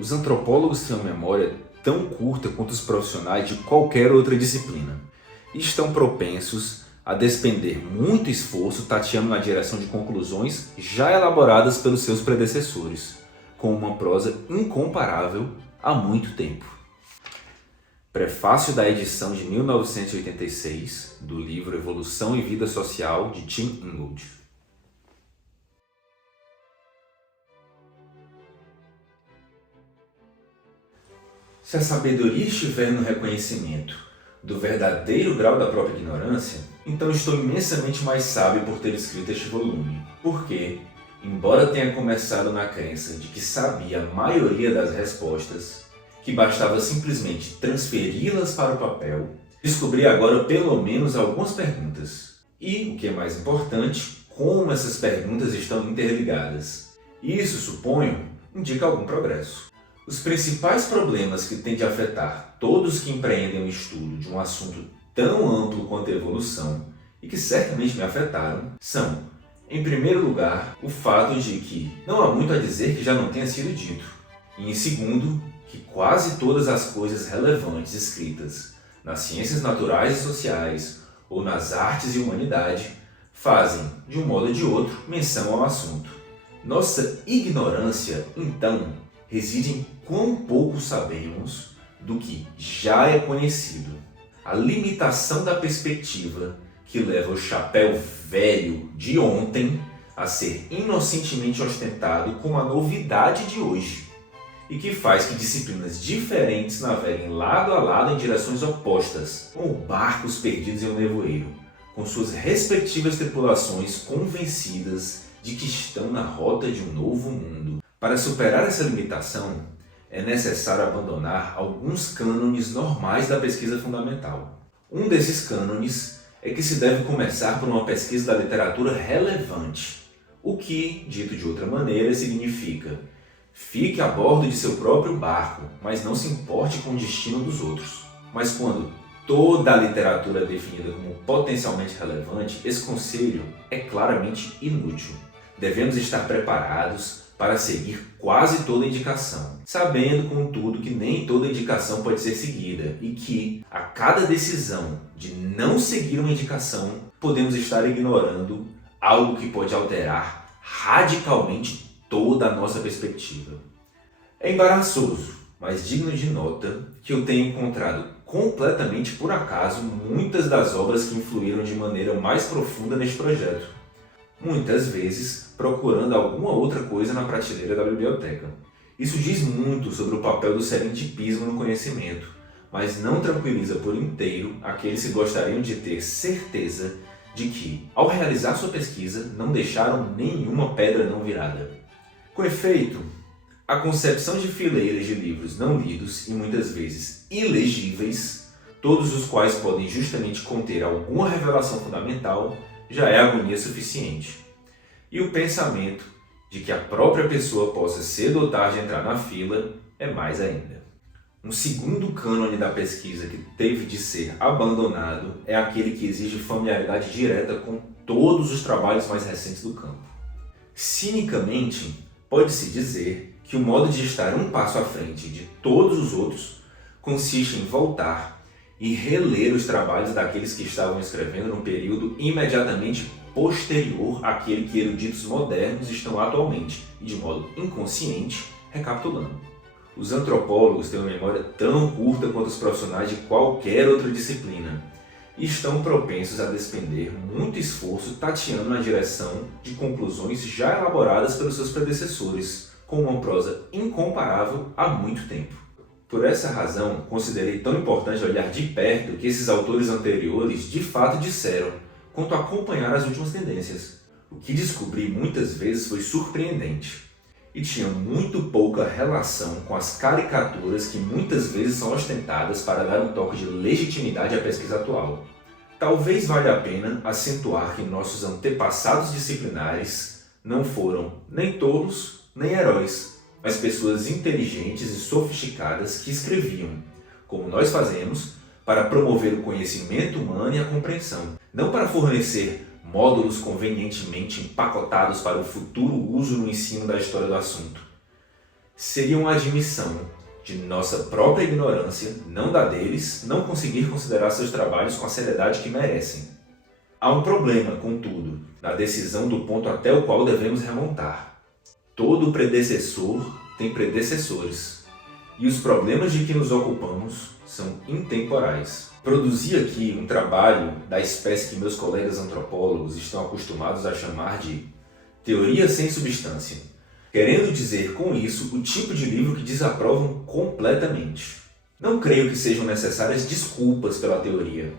Os antropólogos têm uma memória tão curta quanto os profissionais de qualquer outra disciplina e estão propensos a despender muito esforço tateando na direção de conclusões já elaboradas pelos seus predecessores, com uma prosa incomparável há muito tempo. Prefácio da edição de 1986 do livro Evolução e Vida Social, de Tim Ingold. Se a sabedoria estiver no reconhecimento do verdadeiro grau da própria ignorância, então estou imensamente mais sábio por ter escrito este volume, porque, embora tenha começado na crença de que sabia a maioria das respostas, que bastava simplesmente transferi-las para o papel, descobri agora pelo menos algumas perguntas. E, o que é mais importante, como essas perguntas estão interligadas. Isso, suponho, indica algum progresso. Os principais problemas que têm de afetar todos que empreendem o estudo de um assunto tão amplo quanto a evolução, e que certamente me afetaram, são, em primeiro lugar, o fato de que não há muito a dizer que já não tenha sido dito, e em segundo, que quase todas as coisas relevantes escritas nas ciências naturais e sociais ou nas artes e humanidade fazem, de um modo ou de outro, menção ao assunto. Nossa ignorância, então, reside em quão pouco sabemos do que já é conhecido. A limitação da perspectiva que leva o chapéu velho de ontem a ser inocentemente ostentado como a novidade de hoje e que faz que disciplinas diferentes naveguem lado a lado em direções opostas, como barcos perdidos em um nevoeiro, com suas respectivas tripulações convencidas de que estão na rota de um novo mundo. Para superar essa limitação, é necessário abandonar alguns cânones normais da pesquisa fundamental. Um desses cânones é que se deve começar por uma pesquisa da literatura relevante, o que, dito de outra maneira, significa: fique a bordo de seu próprio barco, mas não se importe com o destino dos outros. Mas quando toda a literatura é definida como potencialmente relevante, esse conselho é claramente inútil. Devemos estar preparados para seguir quase toda indicação, sabendo, contudo, que nem toda indicação pode ser seguida e que, a cada decisão de não seguir uma indicação, podemos estar ignorando algo que pode alterar radicalmente toda a nossa perspectiva. É embaraçoso, mas digno de nota, que eu tenho encontrado completamente por acaso muitas das obras que influíram de maneira mais profunda neste projeto, muitas vezes procurando alguma outra coisa na prateleira da biblioteca. Isso diz muito sobre o papel do serendipismo no conhecimento, mas não tranquiliza por inteiro aqueles que gostariam de ter certeza de que, ao realizar sua pesquisa, não deixaram nenhuma pedra não virada. Com efeito, a concepção de fileiras de livros não lidos e muitas vezes ilegíveis, todos os quais podem justamente conter alguma revelação fundamental, já é agonia suficiente. E o pensamento de que a própria pessoa possa cedo ou tarde entrar na fila é mais ainda. Um segundo cânone da pesquisa que teve de ser abandonado é aquele que exige familiaridade direta com todos os trabalhos mais recentes do campo. Cinicamente, pode-se dizer que o modo de estar um passo à frente de todos os outros consiste em voltar e reler os trabalhos daqueles que estavam escrevendo num período imediatamente posterior àquele que eruditos modernos estão atualmente, e de modo inconsciente, recapitulando. Os antropólogos têm uma memória tão curta quanto os profissionais de qualquer outra disciplina, e estão propensos a despender muito esforço tateando na direção de conclusões já elaboradas pelos seus predecessores, com uma prosa incomparável há muito tempo. Por essa razão, considerei tão importante olhar de perto o que esses autores anteriores de fato disseram quanto a acompanhar as últimas tendências. O que descobri muitas vezes foi surpreendente e tinha muito pouca relação com as caricaturas que muitas vezes são ostentadas para dar um toque de legitimidade à pesquisa atual. Talvez valha a pena acentuar que nossos antepassados disciplinares não foram nem tolos nem heróis, mas pessoas inteligentes e sofisticadas que escreviam, como nós fazemos, para promover o conhecimento humano e a compreensão, não para fornecer módulos convenientemente empacotados para o futuro uso no ensino da história do assunto. seria uma admissão de nossa própria ignorância, não da deles, não conseguir considerar seus trabalhos com a seriedade que merecem. Há um problema, contudo, na decisão do ponto até o qual devemos remontar. Todo predecessor tem predecessores, e os problemas de que nos ocupamos são intemporais. Produzi aqui um trabalho da espécie que meus colegas antropólogos estão acostumados a chamar de teoria sem substância, querendo dizer com isso o tipo de livro que desaprovam completamente. Não creio que sejam necessárias desculpas pela teoria.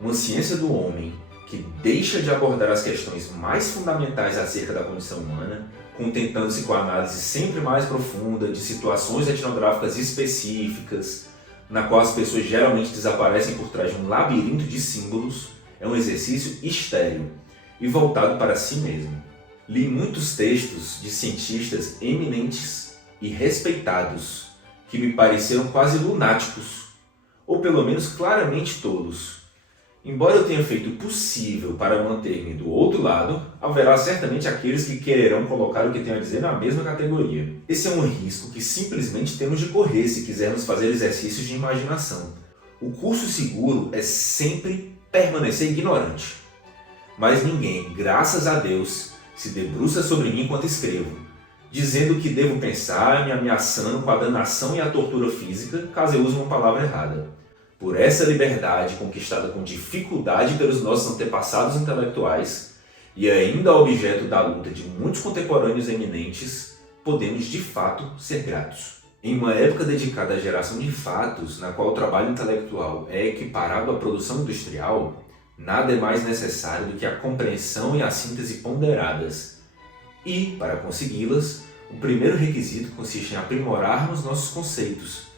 Uma ciência do homem que deixa de abordar as questões mais fundamentais acerca da condição humana, contentando-se com a análise sempre mais profunda de situações etnográficas específicas, na qual as pessoas geralmente desaparecem por trás de um labirinto de símbolos, é um exercício estéril e voltado para si mesmo. Li muitos textos de cientistas eminentes e respeitados que me pareceram quase lunáticos, ou pelo menos claramente tolos. Embora eu tenha feito o possível para manter-me do outro lado, haverá certamente aqueles que quererão colocar o que tenho a dizer na mesma categoria. Esse é um risco que simplesmente temos de correr se quisermos fazer exercícios de imaginação. O curso seguro é sempre permanecer ignorante. Mas ninguém, graças a Deus, se debruça sobre mim enquanto escrevo, dizendo o que devo pensar, me ameaçando com a danação e a tortura física caso eu use uma palavra errada. Por essa liberdade conquistada com dificuldade pelos nossos antepassados intelectuais e ainda objeto da luta de muitos contemporâneos eminentes, podemos de fato ser gratos. Em uma época dedicada à geração de fatos, na qual o trabalho intelectual é equiparado à produção industrial, nada é mais necessário do que a compreensão e a síntese ponderadas. E, para consegui-las, o primeiro requisito consiste em aprimorarmos nossos conceitos,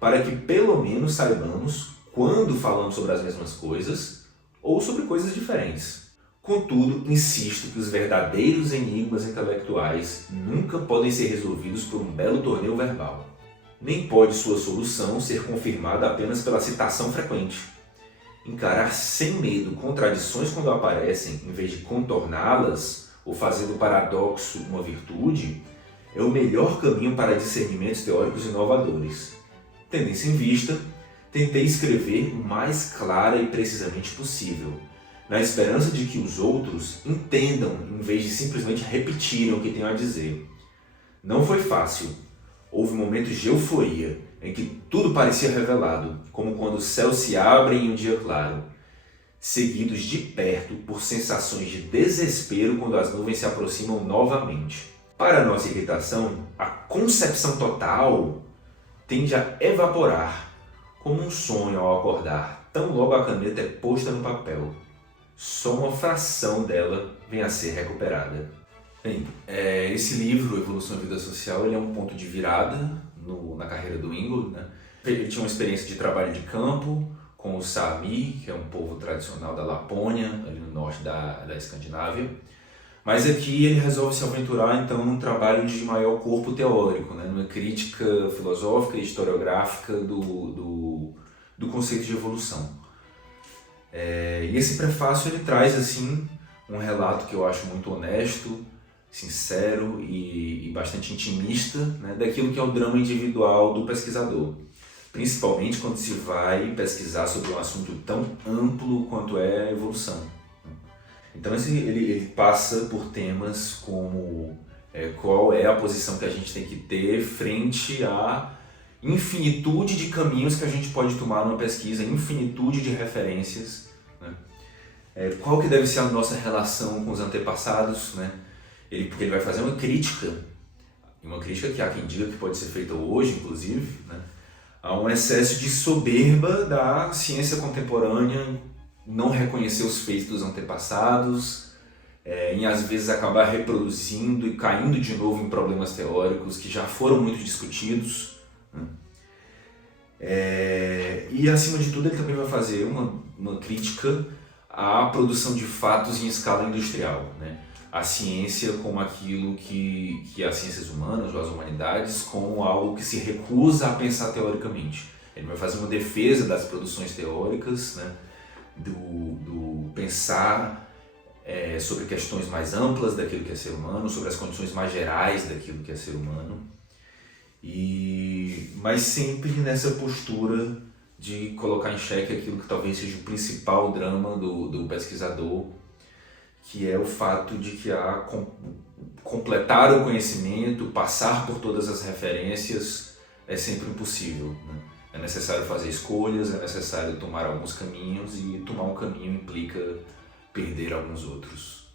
para que pelo menos saibamos quando falamos sobre as mesmas coisas ou sobre coisas diferentes. Contudo, insisto que os verdadeiros enigmas intelectuais nunca podem ser resolvidos por um belo torneio verbal. Nem pode sua solução ser confirmada apenas pela citação frequente. Encarar sem medo contradições quando aparecem, em vez de contorná-las ou fazer do paradoxo uma virtude, é o melhor caminho para discernimentos teóricos inovadores. Tendo isso em vista, tentei escrever o mais clara e precisamente possível, na esperança de que os outros entendam em vez de simplesmente repetirem o que tenho a dizer. Não foi fácil. Houve momentos de euforia, em que tudo parecia revelado, como quando os céus se abrem em um dia claro, seguidos de perto por sensações de desespero quando as nuvens se aproximam novamente. Para nossa irritação, a concepção total tende a evaporar, como um sonho ao acordar, tão logo a caneta é posta no papel. Só uma fração dela vem a ser recuperada. Bem, esse livro, Evolução e Vida Social, ele é um ponto de virada na carreira do Ingold, né? Ele tinha uma experiência de trabalho de campo com o Sami, que é um povo tradicional da Lapônia, ali no norte da Escandinávia. Mas aqui ele resolve se aventurar então num trabalho de maior corpo teórico, né? Numa crítica filosófica e historiográfica do conceito de evolução. E esse prefácio ele traz assim um relato que eu acho muito honesto, sincero e bastante intimista, né, daquilo que é o drama individual do pesquisador, principalmente quando se vai pesquisar sobre um assunto tão amplo quanto é a evolução. Então ele passa por temas como qual é a posição que a gente tem que ter frente à infinitude de caminhos que a gente pode tomar numa pesquisa, infinitude de referências, né? Qual que deve ser a nossa relação com os antepassados, né? Porque ele vai fazer uma crítica que há quem diga que pode ser feita hoje, inclusive, né? Há um excesso de soberba da ciência contemporânea, não reconhecer os feitos dos antepassados, em às vezes acabar reproduzindo e caindo de novo em problemas teóricos que já foram muito discutidos, né? E acima de tudo ele também vai fazer uma crítica à produção de fatos em escala industrial, né? A ciência como aquilo que as ciências humanas ou as humanidades como algo que se recusa a pensar teoricamente. Ele vai fazer uma defesa das produções teóricas, né? do pensar sobre questões mais amplas daquilo que é ser humano, sobre as condições mais gerais daquilo que é ser humano. Mas sempre nessa postura de colocar em xeque aquilo que talvez seja o principal drama do pesquisador, que é o fato de que completar o conhecimento, passar por todas as referências é sempre impossível, né? É necessário fazer escolhas, é necessário tomar alguns caminhos, e tomar um caminho implica perder alguns outros.